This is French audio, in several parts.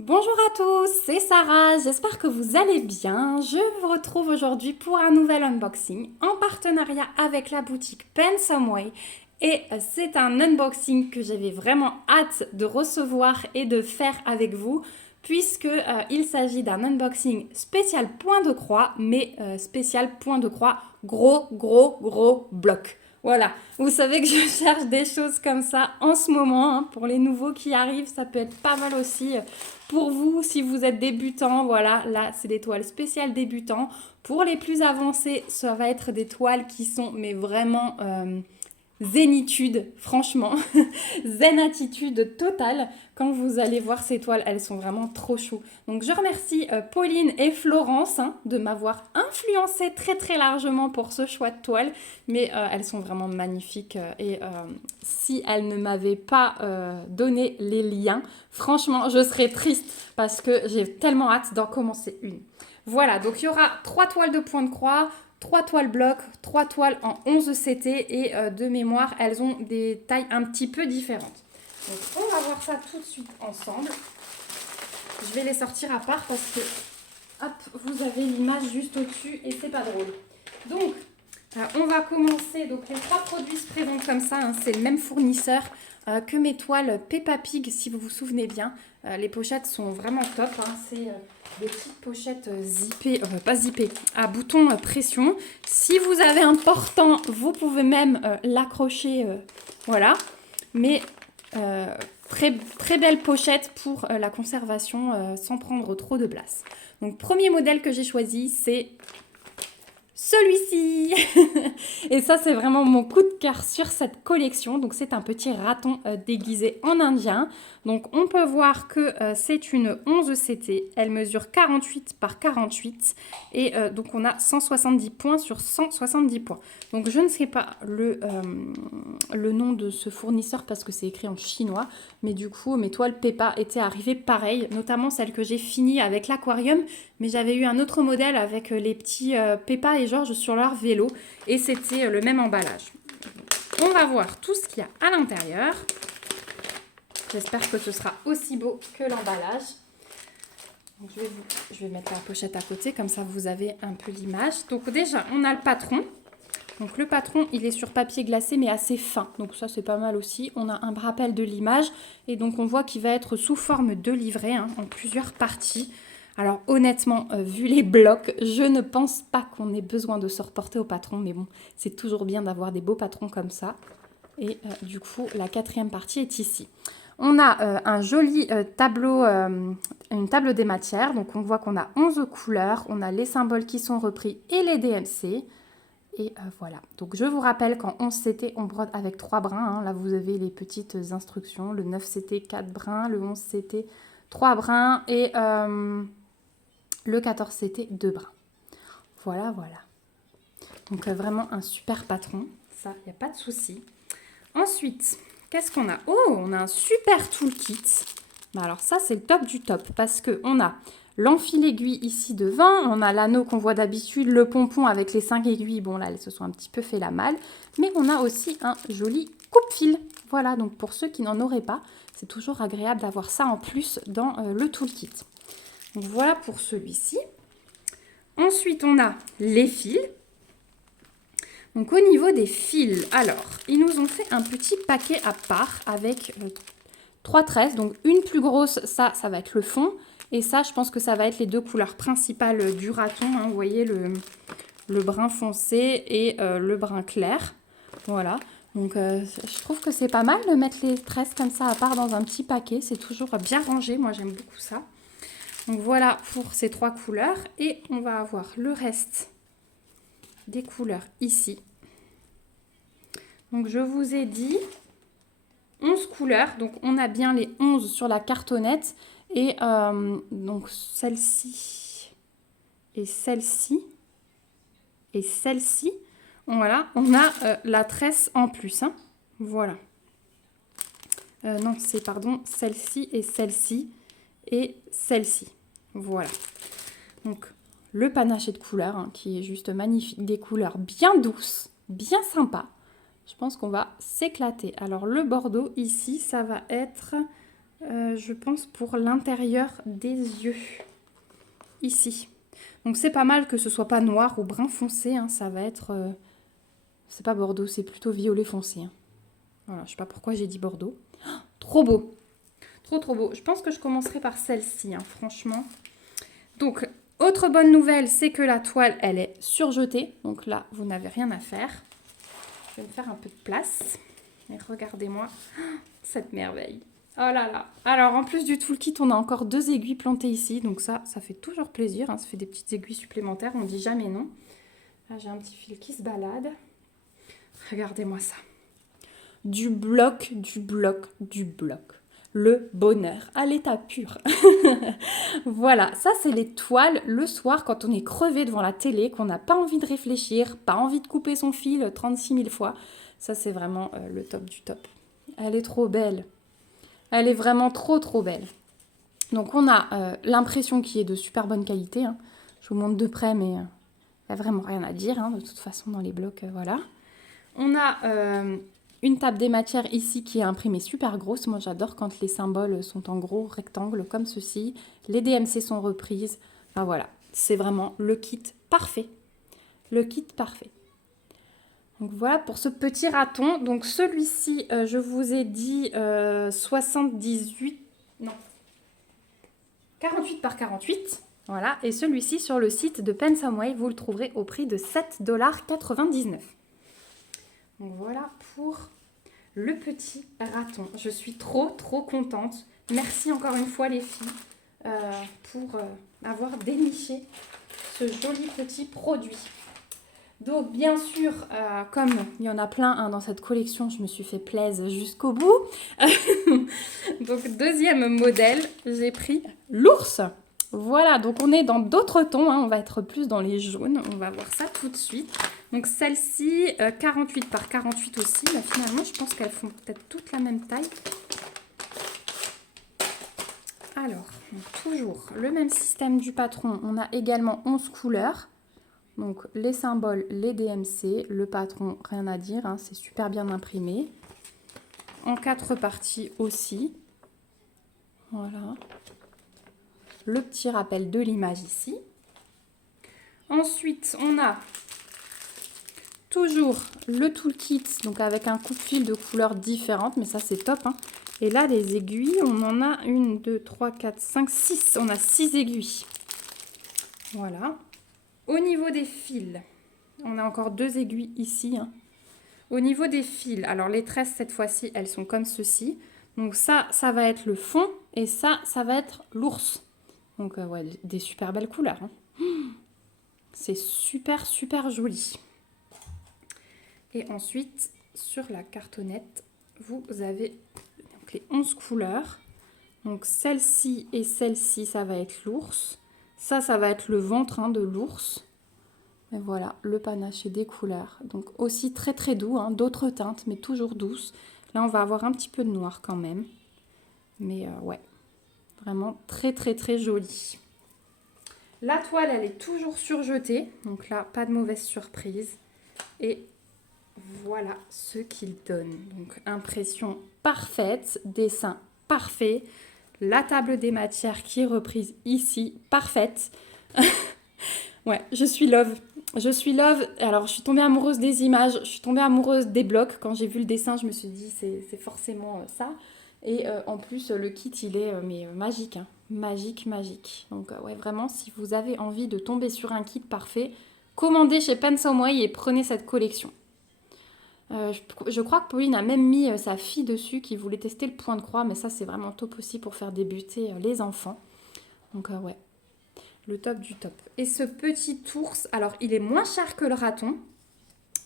Bonjour à tous, c'est Sarah, j'espère que vous allez bien. Je vous retrouve aujourd'hui pour un nouvel unboxing en partenariat avec la boutique Pensomeway. Et c'est un unboxing que j'avais vraiment hâte de recevoir et de faire avec vous, puisque il s'agit d'un unboxing spécial point de croix, mais spécial point de croix gros bloc. Voilà, vous savez que je cherche des choses comme ça en ce moment, hein. Pour les nouveaux qui arrivent, ça peut être pas mal aussi. Pour vous, si vous êtes débutant, voilà, là, c'est des toiles spéciales débutants. Pour les plus avancés, ça va être des toiles qui sont, mais vraiment zénitude, franchement. Zen attitude totale. Quand vous allez voir ces toiles, elles sont vraiment trop chaudes. Donc je remercie Pauline et Florence de m'avoir influencé très largement pour ce choix de toiles. Mais elles sont vraiment magnifiques. Et si elles ne m'avaient pas donné les liens, franchement, je serais triste parce que j'ai tellement hâte d'en commencer une. Voilà, donc il y aura 3 toiles de point de croix, 3 toiles blocs, 3 toiles en 11 CT et de mémoire, elles ont des tailles un petit peu différentes. Donc on va voir ça tout de suite ensemble. Je vais les sortir à part parce que hop, vous avez l'image juste au-dessus et c'est pas drôle. Donc on va commencer. Donc les 3 produits se présentent comme ça, hein. C'est le même fournisseur que mes toiles Peppa Pig, si vous vous souvenez bien. Les pochettes sont vraiment top, hein. C'est des petites pochettes zippées, pas zippées, à bouton pression. Si vous avez un portant, vous pouvez même l'accrocher, voilà. Mais très belle pochette pour la conservation sans prendre trop de place. Donc premier modèle que j'ai choisi, c'est celui-ci. Et ça, c'est vraiment mon coup de cœur sur cette collection. Donc, c'est un petit raton déguisé en indien. Donc, on peut voir que c'est une 11 CT. Elle mesure 48 par 48. Et donc, on a 170 points sur 170 points. Donc, je ne sais pas le nom de ce fournisseur parce que c'est écrit en chinois. Mais du coup, mes toiles Peppa étaient arrivées pareilles, notamment celles que j'ai finies avec l'aquarium. Mais j'avais eu un autre modèle avec les petits Peppa et George sur leur vélo. Et c'était le même emballage. On va voir tout ce qu'il y a à l'intérieur. J'espère que ce sera aussi beau que l'emballage. Donc, je vais mettre la pochette à côté, comme ça vous avez un peu l'image. Donc déjà, on a le patron. Donc le patron, il est sur papier glacé mais assez fin. Donc ça, c'est pas mal aussi. On a un rappel de l'image. Et donc on voit qu'il va être sous forme de livret, hein, en plusieurs parties. Alors honnêtement, vu les blocs, je ne pense pas qu'on ait besoin de se reporter au patron. Mais bon, c'est toujours bien d'avoir des beaux patrons comme ça. Et du coup, la 4e partie est ici. On a un joli tableau, une table des matières. Donc on voit qu'on a 11 couleurs. On a les symboles qui sont repris et les DMC. Et voilà. Donc je vous rappelle qu'en 11 CT, on brode avec 3 brins, hein. Là, vous avez les petites instructions. Le 9 CT, 4 brins. Le 11 CT, 3 brins. Et le 14 CT, 2 brins. Voilà. Donc vraiment un super patron. Ça, il n'y a pas de souci. Ensuite, qu'est-ce qu'on a? Oh, on a un super toolkit. Alors ça, c'est le top du top parce qu'on a l'enfil aiguille ici devant, on a l'anneau qu'on voit d'habitude, le pompon avec les 5 aiguilles. Bon, là, elles se sont un petit peu fait la malle. Mais on a aussi un joli coupe-fil. Voilà, donc pour ceux qui n'en auraient pas, c'est toujours agréable d'avoir ça en plus dans le toolkit. Donc voilà pour celui-ci. Ensuite, on a les fils. Donc au niveau des fils, alors, ils nous ont fait un petit paquet à part avec 3 tresses. Donc une plus grosse, ça va être le fond. Et ça, je pense que ça va être les 2 couleurs principales du raton, hein. Vous voyez le brun foncé et le brun clair. Voilà. Donc je trouve que c'est pas mal de mettre les tresses comme ça à part dans un petit paquet. C'est toujours bien rangé. Moi, j'aime beaucoup ça. Donc voilà pour ces 3 couleurs. Et on va avoir le reste des couleurs ici. Donc je vous ai dit 11 couleurs. Donc on a bien les 11 sur la cartonnette. Et donc celle-ci et celle-ci et celle-ci. Voilà, on a la tresse en plus, hein. Voilà. Non, c'est pardon, celle-ci et celle-ci et celle-ci. Voilà. Donc le panaché de couleurs, hein, qui est juste magnifique. Des couleurs bien douces, bien sympas. Je pense qu'on va s'éclater. Alors le bordeaux ici, ça va être Je pense pour l'intérieur des yeux. Ici. Donc c'est pas mal que ce soit pas noir ou brun foncé. Hein, ça va être... c'est pas bordeaux, c'est plutôt violet foncé. Hein. Voilà, je sais pas pourquoi j'ai dit bordeaux. Oh, trop beau. Trop beau. Je pense que je commencerai par celle-ci, hein, franchement. Donc, autre bonne nouvelle, c'est que la toile, elle est surjetée. Donc là, vous n'avez rien à faire. Je vais me faire un peu de place. Et regardez-moi cette merveille. Oh là là. Alors, en plus du toolkit, on a encore 2 aiguilles plantées ici. Donc ça fait toujours plaisir. Hein. Ça fait des petites aiguilles supplémentaires. On ne dit jamais non. Là, j'ai un petit fil qui se balade. Regardez-moi ça. Du bloc, du bloc, du bloc. Le bonheur à l'état pur. Voilà, ça c'est les toiles le soir quand on est crevé devant la télé, qu'on n'a pas envie de réfléchir, pas envie de couper son fil 36 000 fois. Ça c'est vraiment le top du top. Elle est trop belle. Elle est vraiment trop belle. Donc on a l'impression qui est de super bonne qualité. Hein. Je vous montre de près mais il n'y a vraiment rien à dire. Hein, de toute façon dans les blocs, voilà. On a une table des matières ici qui est imprimée super grosse. Moi, j'adore quand les symboles sont en gros rectangles comme ceci. Les DMC sont reprises. Enfin, voilà. C'est vraiment le kit parfait. Le kit parfait. Donc, voilà pour ce petit raton. Donc, celui-ci, je vous ai dit 78... Non. 48 par 48. Voilà. Et celui-ci, sur le site de Pensomeway, vous le trouverez au prix de 7,99 $. Donc voilà pour le petit raton. Je suis trop contente. Merci encore une fois les filles pour avoir déniché ce joli petit produit. Donc bien sûr, comme il y en a plein hein, dans cette collection, je me suis fait plaisir jusqu'au bout. Donc deuxième modèle, j'ai pris l'ours. Voilà, donc on est dans d'autres tons, hein. On va être plus dans les jaunes, on va voir ça tout de suite. Donc celle-ci, 48 par 48 aussi, mais finalement je pense qu'elles font peut-être toutes la même taille. Alors, toujours le même système du patron, on a également 11 couleurs. Donc les symboles, les DMC, le patron, rien à dire, hein, c'est super bien imprimé. En 4 parties aussi. Voilà. Le petit rappel de l'image ici. Ensuite, on a toujours le toolkit, donc avec un coup de fil de couleurs différentes, mais ça c'est top. Hein. Et là, les aiguilles, on en a 1, 2, 3, 4, 5, 6. On a 6 aiguilles. Voilà. Au niveau des fils, on a encore 2 aiguilles ici. Hein. Au niveau des fils, alors les tresses cette fois-ci, elles sont comme ceci. Donc ça va être le fond et ça va être l'ours. Donc ouais, des super belles couleurs. Hein. C'est super joli. Et ensuite, sur la cartonnette, vous avez donc les 11 couleurs. Donc celle-ci et celle-ci, ça va être l'ours. Ça va être le ventre hein, de l'ours. Et voilà, le panaché des couleurs. Donc aussi très doux, hein, d'autres teintes, mais toujours douces. Là, on va avoir un petit peu de noir quand même. Mais ouais, vraiment très joli. La toile, elle est toujours surjetée. Donc là, pas de mauvaise surprise. Et voilà ce qu'il donne. Donc impression parfaite, dessin parfait. La table des matières qui est reprise ici, parfaite. Ouais, je suis love. Je suis love. Alors, je suis tombée amoureuse des images. Je suis tombée amoureuse des blocs. Quand j'ai vu le dessin, je me suis dit, c'est forcément ça. Et en plus, le kit, il est magique. Hein. Magique. Donc, ouais, vraiment, si vous avez envie de tomber sur un kit parfait, commandez chez Pensomeway et prenez cette collection. Je crois que Pauline a même mis sa fille dessus qui voulait tester le point de croix. Mais ça, c'est vraiment top aussi pour faire débuter les enfants. Donc, ouais. Le top du top. Et ce petit ours, alors il est moins cher que le raton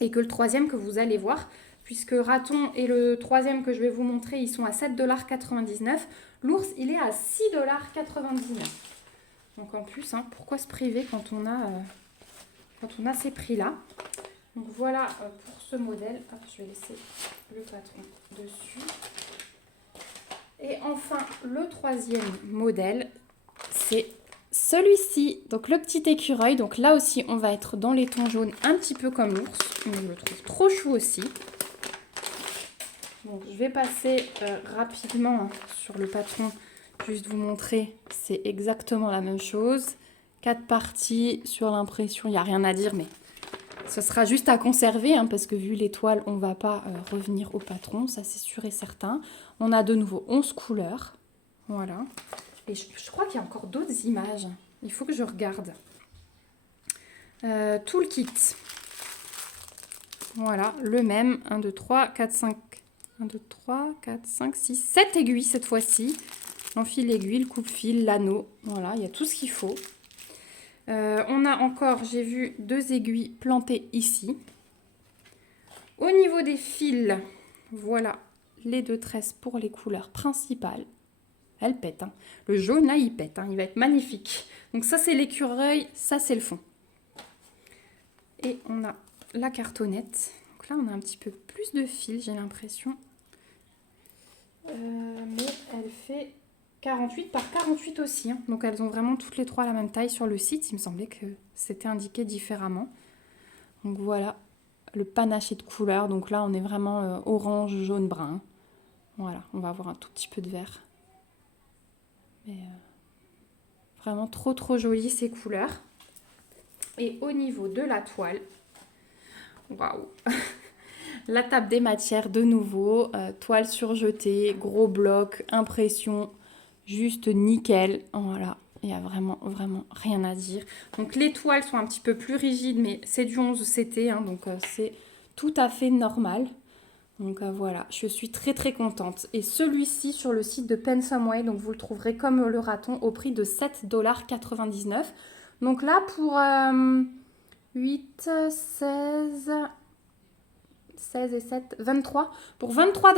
et que le troisième que vous allez voir, puisque raton et le troisième que je vais vous montrer, ils sont à 7,99 $. L'ours, il est à 6,99 $. Donc en plus, hein, pourquoi se priver quand on a ces prix-là? Donc voilà pour ce modèle. Hop, je vais laisser le patron dessus. Et enfin, le troisième modèle, c'est celui-ci, donc le petit écureuil. Donc là aussi, on va être dans les tons jaunes, un petit peu comme l'ours. Je le trouve trop chou aussi. Donc je vais passer rapidement sur le patron, juste vous montrer, c'est exactement la même chose. 4 parties sur l'impression, il n'y a rien à dire, mais ce sera juste à conserver, hein, parce que vu l'étoile, on ne va pas revenir au patron, ça c'est sûr et certain. On a de nouveau 11 couleurs, voilà. Et je crois qu'il y a encore d'autres images, il faut que je regarde. Tout le kit. Voilà, le même, 1, 2, 3, 4, 5... 1, 2, 3, 4, 5, 6, 7 aiguilles cette fois-ci. L'enfil aiguille, le coupe-fil, l'anneau. Voilà, il y a tout ce qu'il faut. On a encore, j'ai vu, 2 aiguilles plantées ici. Au niveau des fils, voilà les 2 tresses pour les couleurs principales. Elles pètent, hein. Le jaune, là, il pète, hein. Il va être magnifique. Donc ça, c'est l'écureuil, ça, c'est le fond. Et on a la cartonnette. Donc là, on a un petit peu plus de fils, j'ai l'impression. Mais elle fait 48 par 48 aussi, hein. Donc elles ont vraiment toutes les 3 la même taille sur le site. Il me semblait que c'était indiqué différemment. Donc voilà le panaché de couleurs. Donc là on est vraiment orange, jaune, brun. Voilà, on va avoir un tout petit peu de vert. Mais vraiment trop joli ces couleurs. Et au niveau de la toile, waouh. La table des matières de nouveau, toile surjetée, gros bloc, impression, juste nickel. Voilà, il n'y a vraiment rien à dire. Donc les toiles sont un petit peu plus rigides, mais c'est du 11 CT, hein, donc c'est tout à fait normal. Donc voilà, je suis très contente. Et celui-ci sur le site de Pensomeway, donc vous le trouverez comme le raton au prix de 7,99 $. Donc là pour 8, 16... 16 et 7, 23. Pour 23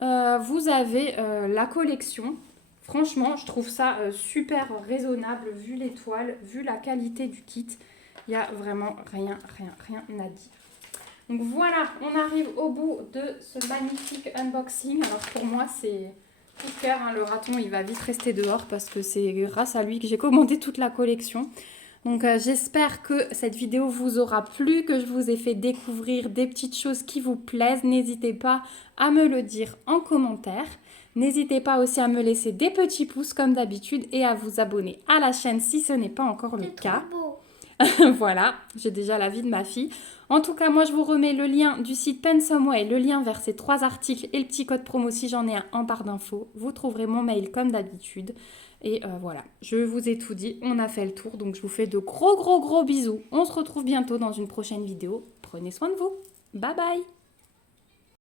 $, vous avez la collection. Franchement, je trouve ça super raisonnable vu l'étoile, vu la qualité du kit. Il n'y a vraiment rien à dire. Donc voilà, on arrive au bout de ce magnifique unboxing. Alors pour moi, c'est coup de cœur, hein. Le raton, il va vite rester dehors parce que c'est grâce à lui que j'ai commandé toute la collection. Donc j'espère que cette vidéo vous aura plu, que je vous ai fait découvrir des petites choses qui vous plaisent. N'hésitez pas à me le dire en commentaire. N'hésitez pas aussi à me laisser des petits pouces comme d'habitude et à vous abonner à la chaîne si ce n'est pas encore le cas. Voilà, j'ai déjà l'avis de ma fille. En tout cas, moi je vous remets le lien du site Pensomeway, le lien vers ces 3 articles et le petit code promo si j'en ai un en barre d'infos. Vous trouverez mon mail comme d'habitude. Et voilà, je vous ai tout dit, on a fait le tour, donc je vous fais de gros bisous. On se retrouve bientôt dans une prochaine vidéo. Prenez soin de vous. Bye bye.